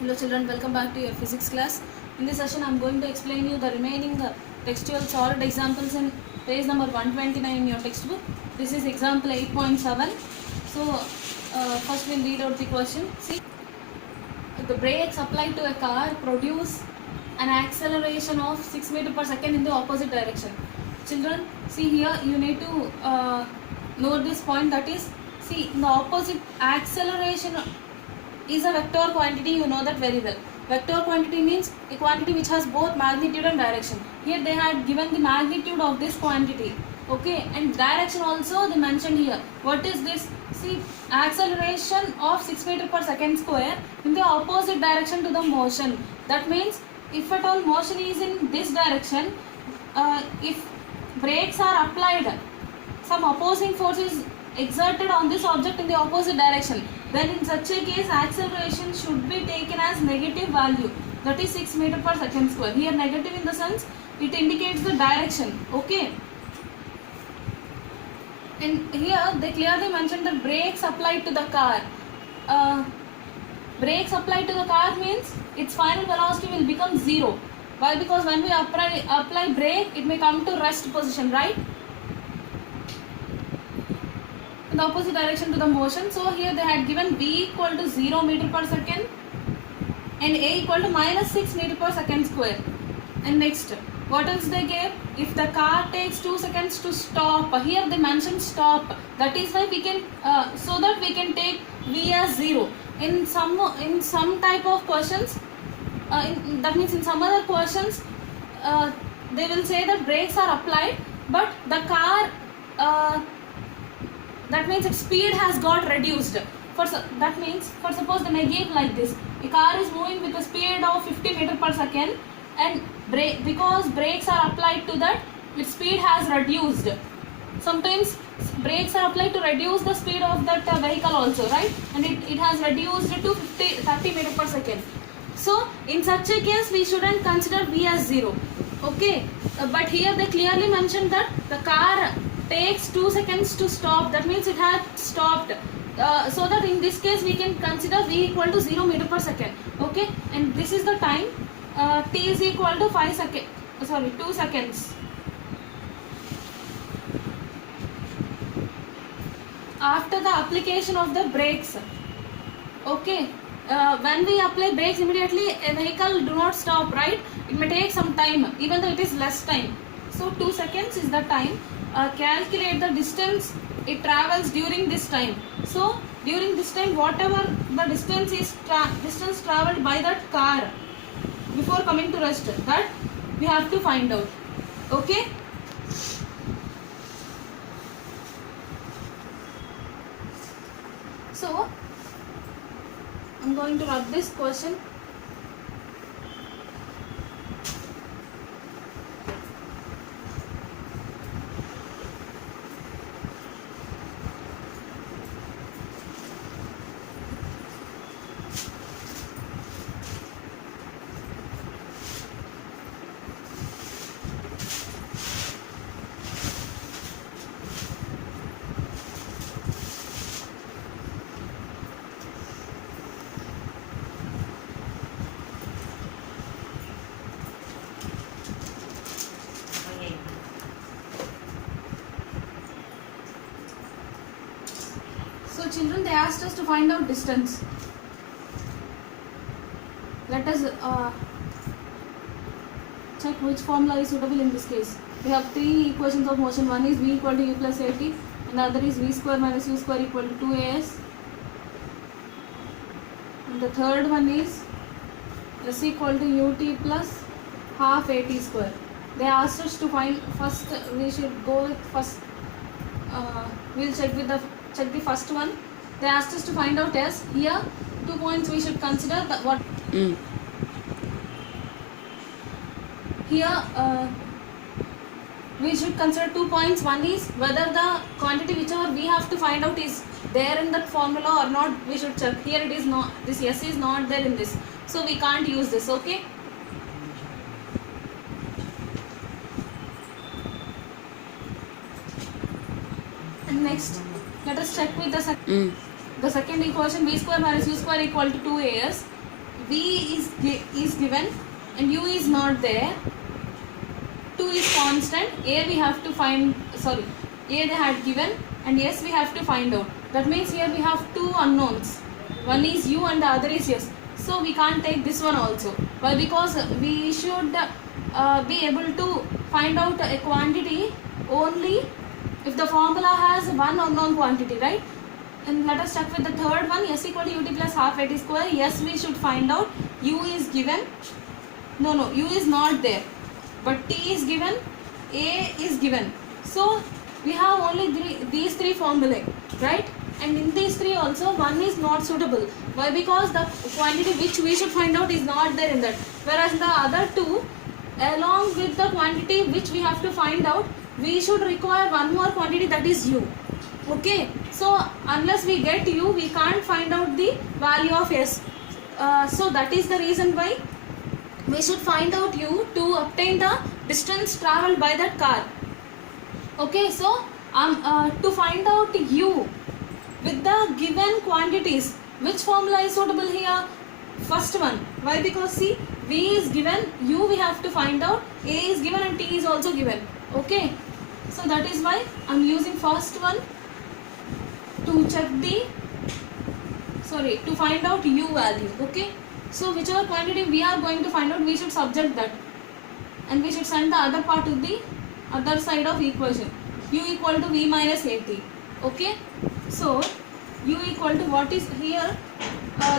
Hello children, welcome back to your physics class. In this session I am going to explain you the remaining textual solid examples in page number 129 in your textbook. This is example 8.7. So first we'll read out the question. See, the brakes applied to a car produce an acceleration of 6 meters per second in the opposite direction. Children, see here you need to note this point, that is, see, in the opposite acceleration is a vector quantity, you know that very well. Vector quantity means a quantity which has both magnitude and direction. Here they had given the magnitude of this quantity, okay, and direction also they mentioned here. What is this? See, acceleration of 6 meters per second square in the opposite direction to the motion. That means if at all motion is in this direction, if brakes are applied, some opposing force is exerted on this object in the opposite direction, then in such a case acceleration should be taken as negative value, that is 6 meters per second square. Here negative in the sense it indicates the direction, okay. And here they clearly mentioned that brakes applied to the car. Brakes applied to the car means its final velocity will become 0. Why? Because when we apply brake, it may come to rest position, right? In the opposite direction to the motion. So here they had given v equal to 0 meter per second and a equal to minus 6 meter per second square. And next, what else they gave? If the car takes 2 seconds to stop, here they mentioned stop. That is why we can so that we can take v as 0. In some type of questions, that means in some other questions, they will say that brakes are applied, but the car that means its speed has got reduced. That means, for suppose they may give like this: a car is moving with a speed of 50 meters per second, and because brakes are applied to that, its speed has reduced. Sometimes brakes are applied to reduce the speed of that vehicle also, right? And it has reduced to 30 meters per second. So in such a case we shouldn't consider v as 0, okay. But here they clearly mentioned that the car takes 2 seconds to stop, that means it had stopped, so that in this case we can consider v equal to 0 meter per second, okay. And this is the time, t is equal to 2 seconds. After the application of the brakes, okay. When we apply brakes, immediately a vehicle do not stop, right? It may take some time, even though it is less time. So 2 seconds is the time. Calculate the distance it travels during this time. So during this time, whatever the distance is distance traveled by that car before coming to rest, that we have to find out, okay. So I'm going to rub this question. So children, they asked us to find out distance. Let us check which formula is suitable in this case. We have three equations of motion. One is v equal to u plus at, and the other is v square minus u square equal to 2as. And the third one is s equal to ut plus half at square. They asked us to find, first we should go with first, we'll check the first one. They asked us to find out s. Here 2 points we should consider. Here we should consider 2 points. One is whether the quantity whichever we have to find out is there in that formula or not. We should check. Here it is not, this s is not there in this, so we can't use this, okay. And next, let us check with the second equation, v square minus u square equal to 2as. V is given and U is not there. 2 is constant. A we have to find, sorry, A they had given and S we have to find out. That means here we have two unknowns. One is U and the other is S. So we can't take this one also. Why? Because we should be able to find out a quantity only if the formula has one unknown quantity, right? And let us check with the third one. S equal to ut plus half at square. Yes, we should find out. U is given. No, U is not there. But T is given. A is given. So we have only these three formulae, right? And in these three also one is not suitable. Why? Because the quantity which we should find out is not there in that. Whereas in the other two, along with the quantity which we have to find out, we should require one more quantity, that is U. Okay, so unless we get U, we can't find out the value of S. So that is the reason why we should find out U to obtain the distance travelled by that car. Okay, so to find out U with the given quantities, which formula is suitable here? First one. Why? Because see, V is given, U we have to find out, A is given and T is also given. Okay, so that is why I am using first one to check the, to find out U value. Okay, so whichever quantity we are going to find out, we should subject that and we should send the other part to the other side of equation. U equal to V minus AT. Okay, so U equal to what is here?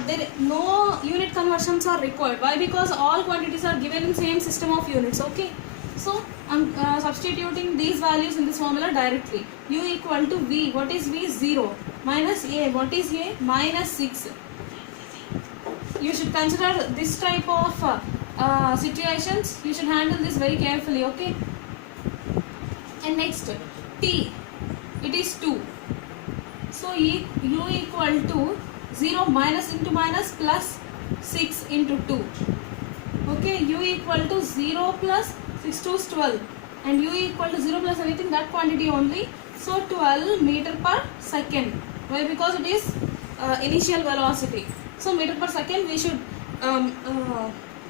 There no unit conversions are required. Why? Because all quantities are given in same system of units. Okay, so I'm substituting these values in this formula directly. U equal to V. What is V? 0. Minus A. What is A? Minus 6. You should consider this type of situations. You should handle this very carefully. Okay. And next, T. It is 2. So U equal to 0 minus into minus plus 6 into 2. Okay, U equal to 0 plus 6 to 12 and U equal to 0 plus everything, that quantity only. So 12 meter per second. Why? Because it is initial velocity. So meter per second we should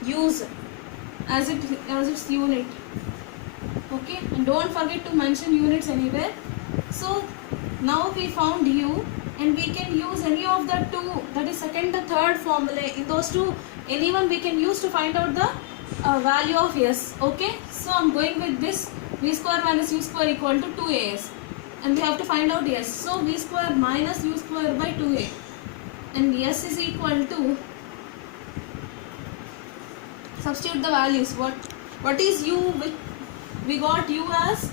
use as its unit. Okay, and don't forget to mention units anywhere. So now we found U and we can use any of the two, that is second and third formula. In those two, anyone we can use to find out the value of S. Okay, so I'm going with this V square minus U square equal to 2AS and we have to find out S. So V square minus U square by 2A and S is equal to, substitute the values. What is U? We got U as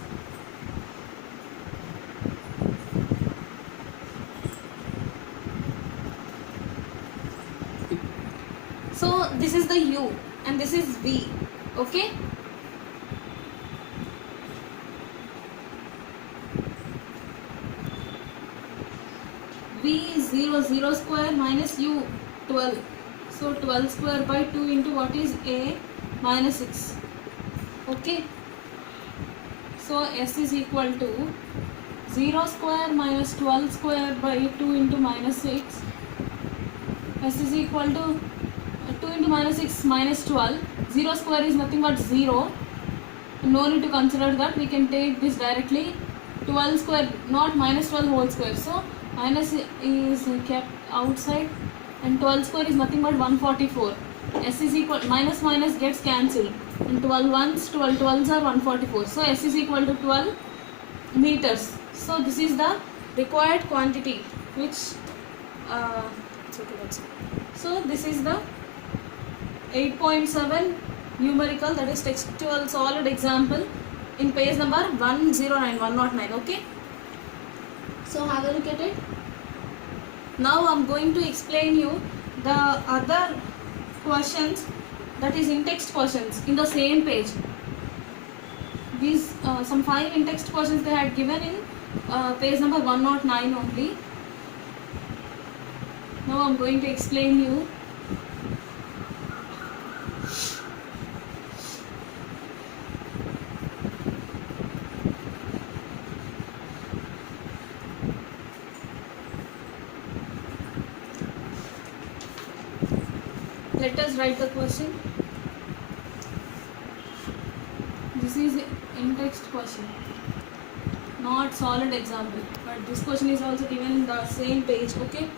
so this is the U and this is V. Okay, V is 0 square minus U 12. So 12 square by 2 into what is A? Minus 6. Okay, so S is equal to 0 square minus 12 square by 2 into minus 6. S is equal to 2 into minus 6 minus 12. 0 square is nothing but 0. No need to consider that. We can take this directly. 12 square, not minus 12 whole square. So minus is kept outside and 12 square is nothing but 144. S is equal, minus minus gets cancelled and 12 ones, 12 12s are 144. So S is equal to 12 meters. So this is the required quantity which so this is the 8.7 numerical, that is textual solid example in page number 109. Okay, so have a look at it. Now I am going to explain you the other questions, that is in text questions in the same page. These some 5 in text questions they had given in page number 109 only. Now I am going to explain you. let us write the question. This is in text question, not solid example, but this question is also given in the same page. Okay.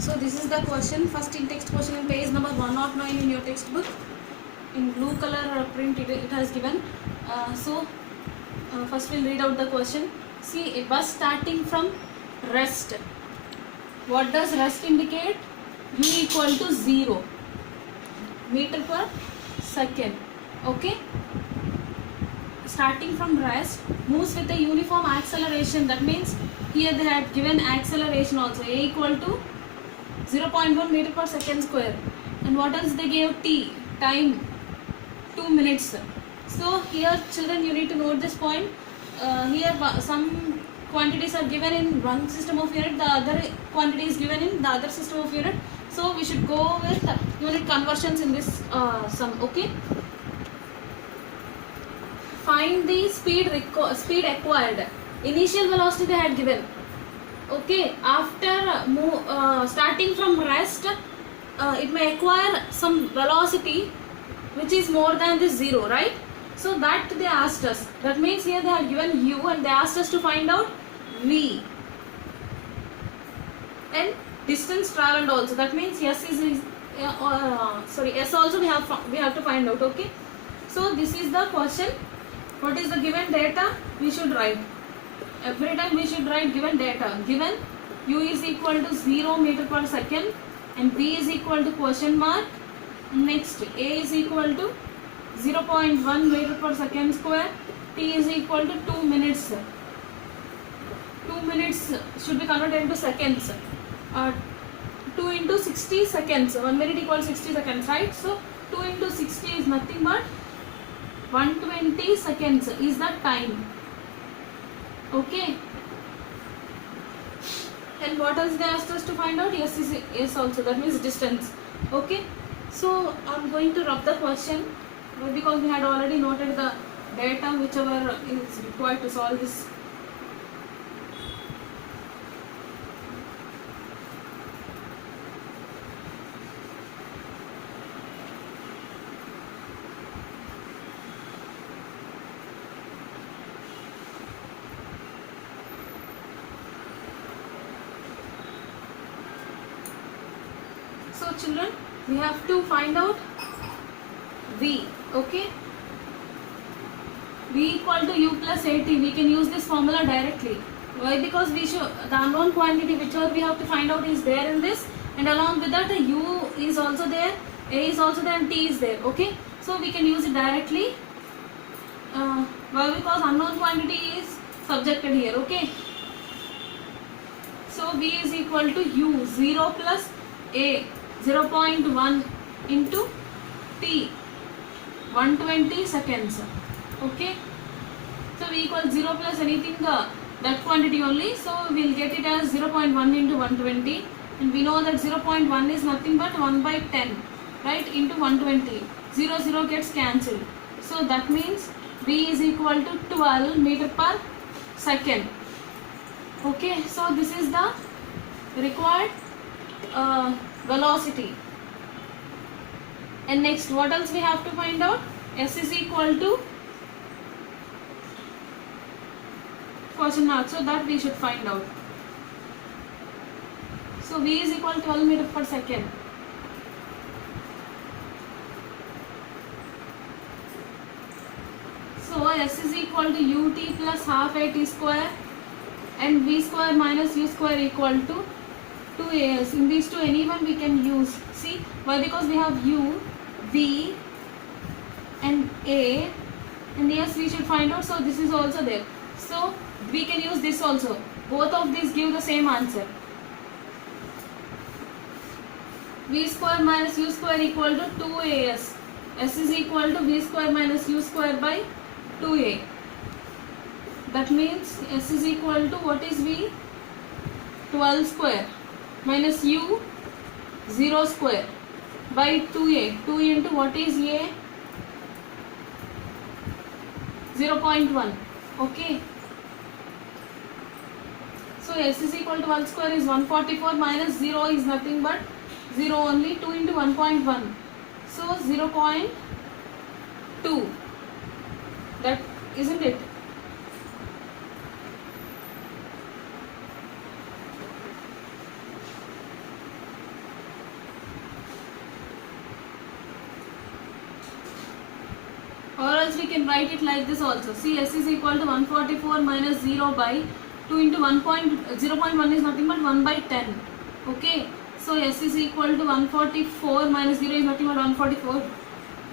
So this is the question, first in text question in page number 109 in your textbook. In blue color print it has given. First we'll read out the question. See, a bus starting from rest. What does rest indicate? U equal to 0 meter per second. Okay. Starting from rest, moves with a uniform acceleration. That means here they had given acceleration also. A equal to 0.1 meter per second square. And what else they gave? T, time, 2 minutes. So here children, you need to note this point. Here some quantities are given in one system of unit, the other quantity is given in the other system of unit. So we should go with unit conversions in this sum. Okay. Find the speed acquired. Initial velocity they had given. Okay, after starting from rest, it may acquire some velocity which is more than this 0, right? So that they asked us. That means here they have given u and they asked us to find out v and distance traveled also. That means s is s also we have to find out. Okay. So this is the question. What is the given data? We should write. Every time we should write given data. Given u is equal to 0 meter per second and v is equal to question mark. Next, a is equal to 0.1 meter per second square. T is equal to 2 minutes. 2 minutes should be converted into seconds. 2 into 60 seconds. 1 minute equals 60 seconds, right? So 2 into 60 is nothing but 120 seconds is the time. Okay. And what else they asked us to find out? Yes, is yes also. That means distance. Okay. So I'm going to rub the question because we had already noted the data whichever is required to solve this. So children, we have to find out v. Okay. V equal to u plus at. We can use this formula directly. Why? Because we should the unknown quantity whichever we have to find out is there in this, and along with that the u is also there, a is also there, and t is there. Okay. So we can use it directly. Why? Because unknown quantity is subjected here. Okay. So v is equal to u 0 plus a 0.1 into t 120 seconds. Okay. So v equals 0 plus anything that quantity only. So we will get it as 0.1 into 120, and we know that 0.1 is nothing but 1 by 10, right, into 120. 0 gets cancelled. So that means v is equal to 12 meter per second. Okay. So this is the required velocity. And next, what else we have to find out? S is equal to question mark, so that we should find out. So V is equal to 12 meter per second. So S is equal to ut plus half at square and V square minus U square equal to 2as. In these two, anyone we can use. See, why? Because we have U, V and A, and yes, we should find out. So this is also there. So we can use this also. Both of these give the same answer. V square minus U square equal to 2as. S is equal to V square minus U square by 2a. That means S is equal to, what is V? 12 square minus U 0 square by 2a. 2 into what is a? 0.1. Okay. So S is equal to 12 square is 144 minus 0 is nothing but 0 only. 2 into 1.1. So 0.2. That isn't it? Or else we can write it like this also. See, S is equal to 144 minus 0 by 2 into 0.1 is nothing but 1 by 10. Okay. So S is equal to 144 minus 0 is nothing but 144.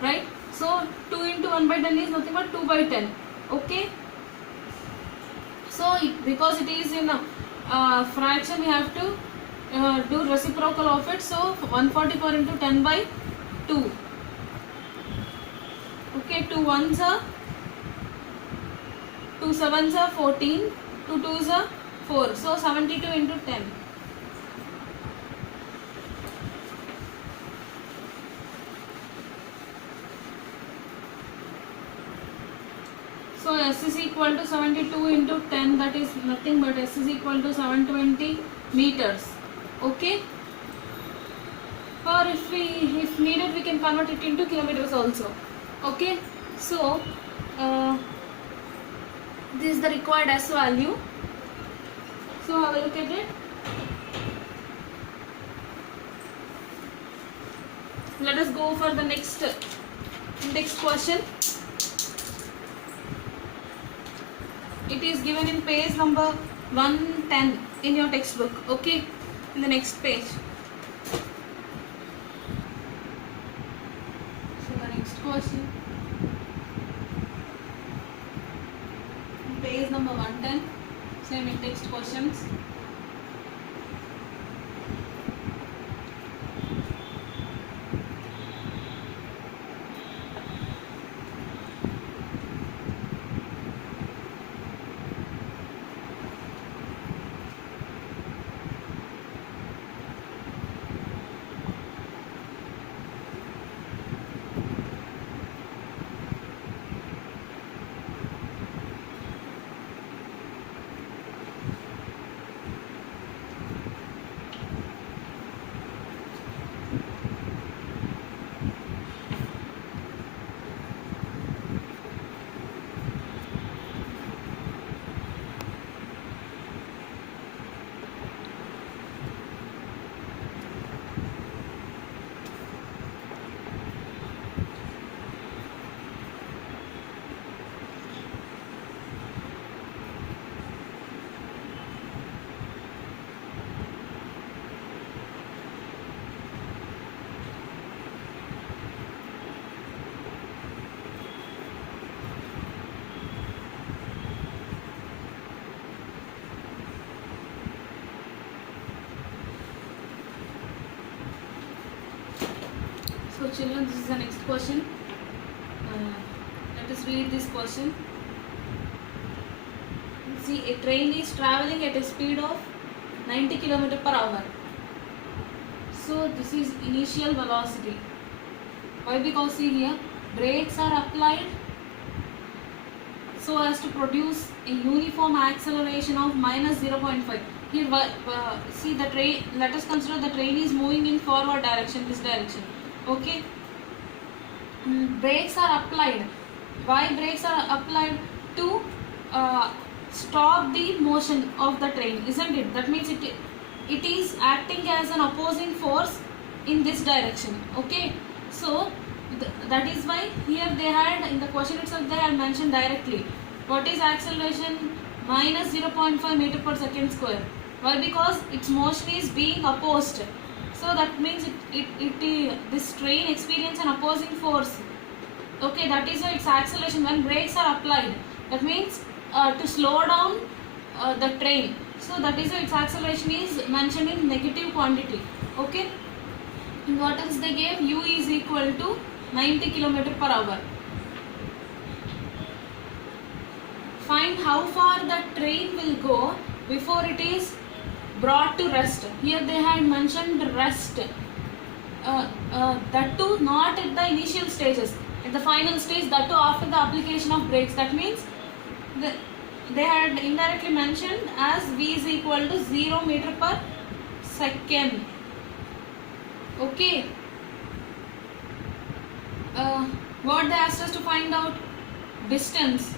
Right. So 2 into 1 by 10 is nothing but 2 by 10. Okay. So because it is in a fraction, we have to do reciprocal of it. So 144 into 10 by 2. Okay, 2 1s are 2 7s are 14, 2 2s are 4. So 72 into 10. So S is equal to 72 into 10, that is nothing but S is equal to 720 meters. Okay. Or if needed, we can convert it into kilometers also. Okay. So this is the required S value. So have a look at it. Let us go for the next question. It is given in page number 110 in your textbook. Okay, in the next page. So the next question, page number 110, same in text questions. So children, this is the next question. Let us read this question. See, a train is traveling at a speed of 90 km per hour. So this is initial velocity. Why? Because see here, brakes are applied so as to produce a uniform acceleration of minus 0.5. Here, see the train. Let us consider the train is moving in forward direction, this direction. Okay. brakes are applied. Why brakes are applied? To stop the motion of the train, isn't it? That means it is acting as an opposing force in this direction. Okay, so that is why here they had, in the question itself they had mentioned directly what is acceleration, minus 0.5 meter per second square. Why? Because its motion is being opposed. So that means this train experience an opposing force. Okay, that is why its acceleration when brakes are applied. That means to slow down the train. So that is why its acceleration is mentioned in negative quantity. Okay. And what else they gave? U is equal to 90 km per hour. Find how far the train will go before it is brought to rest. Here they had mentioned rest. That too not at the initial stages, at the final stage, that too after the application of brakes. That means they had indirectly mentioned as V is equal to 0 meter per second. Okay. What they asked us to find out? Distance.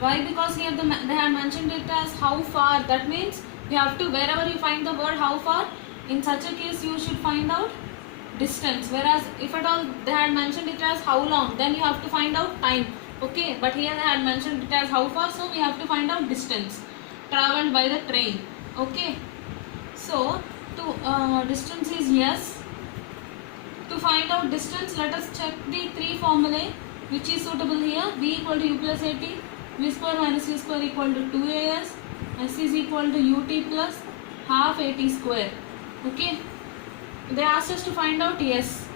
Why? Because here they have mentioned it as how far. That means you have to, wherever you find the word how far, in such a case you should find out distance. Whereas if at all they had mentioned it as how long, then you have to find out time. Okay, but here they had mentioned it as how far, so we have to find out distance traveled by the train. Okay, so to distance is yes. To find out distance, let us check the three formulae which is suitable here. V equal to U plus AT, V square minus U square equal to 2AS, S is equal to UT plus half AT square. Okay, they asked us to find out S.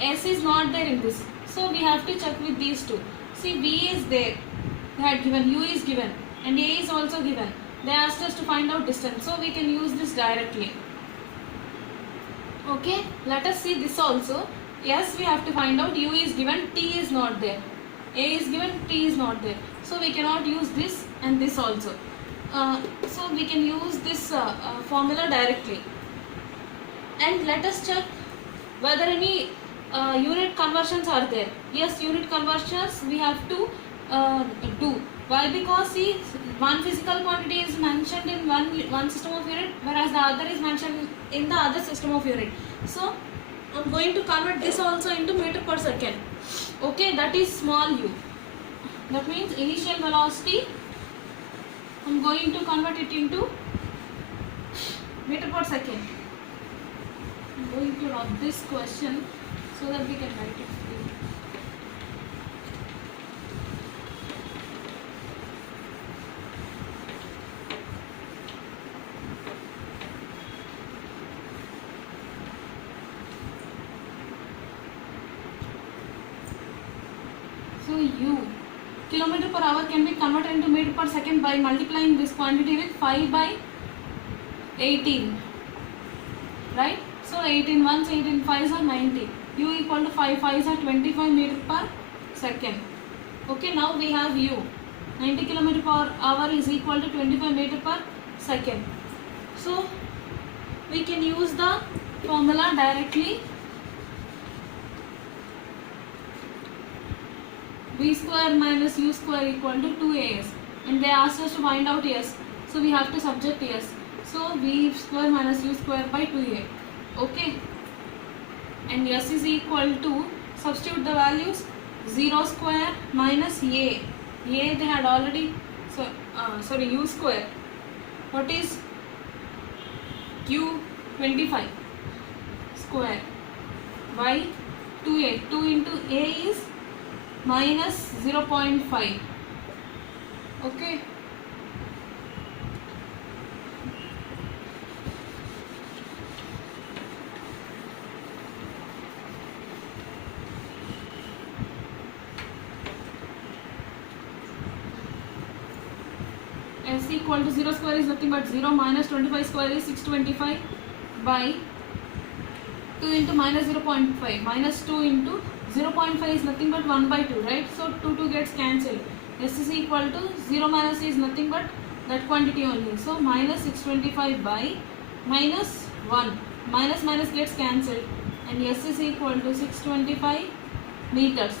S is not there in this, so we have to check with these two. See, V is there, they had given, U is given, and A is also given. They asked us to find out distance, so we can use this directly. Okay, let us see this also. Yes, we have to find out. U is given, T is not there. A is given, T is not there. So we cannot use this and this also. So we can use this formula directly. And let us check whether any unit conversions are there. Yes, unit conversions we have to do. Why? Because see, one physical quantity is mentioned in one system of unit, whereas the other is mentioned in the other system of unit. So I'm going to convert this also into meter per second. Okay, that is small u. That means initial velocity, I'm going to convert it into meter per second. I'm going to write this question so that we can write it. So U, kilometer per hour, can be converted into meter per second by multiplying this quantity with 5 by 18, right? So 18 ones, 18 5s are 90. U equal to 5 5s are 25 meter per second. Okay, now we have U. 90 kilometer per hour is equal to 25 meter per second. So we can use the formula directly. V square minus U square equal to 2AS, and they asked us to find out S, so we have to subject S. So V square minus U square by 2A. Okay, and S is equal to, substitute the values, 0 square minus A. A they had already, sorry, U square. What is Q? 25 square by 2A. 2 into A is minus 0.5. Okay, S equal to 0 square is nothing but 0, minus 25 square is 625 by 2 into minus 0.5, minus 2 into 0.5 is nothing but 1 by 2, right? So 2 gets cancelled. S is equal to 0 minus is nothing but that quantity only. So minus 625 by minus 1. Minus minus gets cancelled. and S is equal to 625 meters.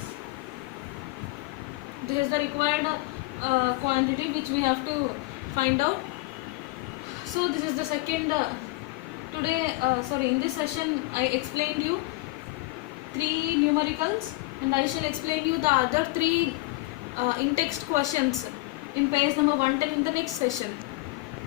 This is the required quantity which we have to find out. So this is the second in this session I explained you 3 numericals, and I shall explain you the other 3 in text questions in page number 110 in the next session.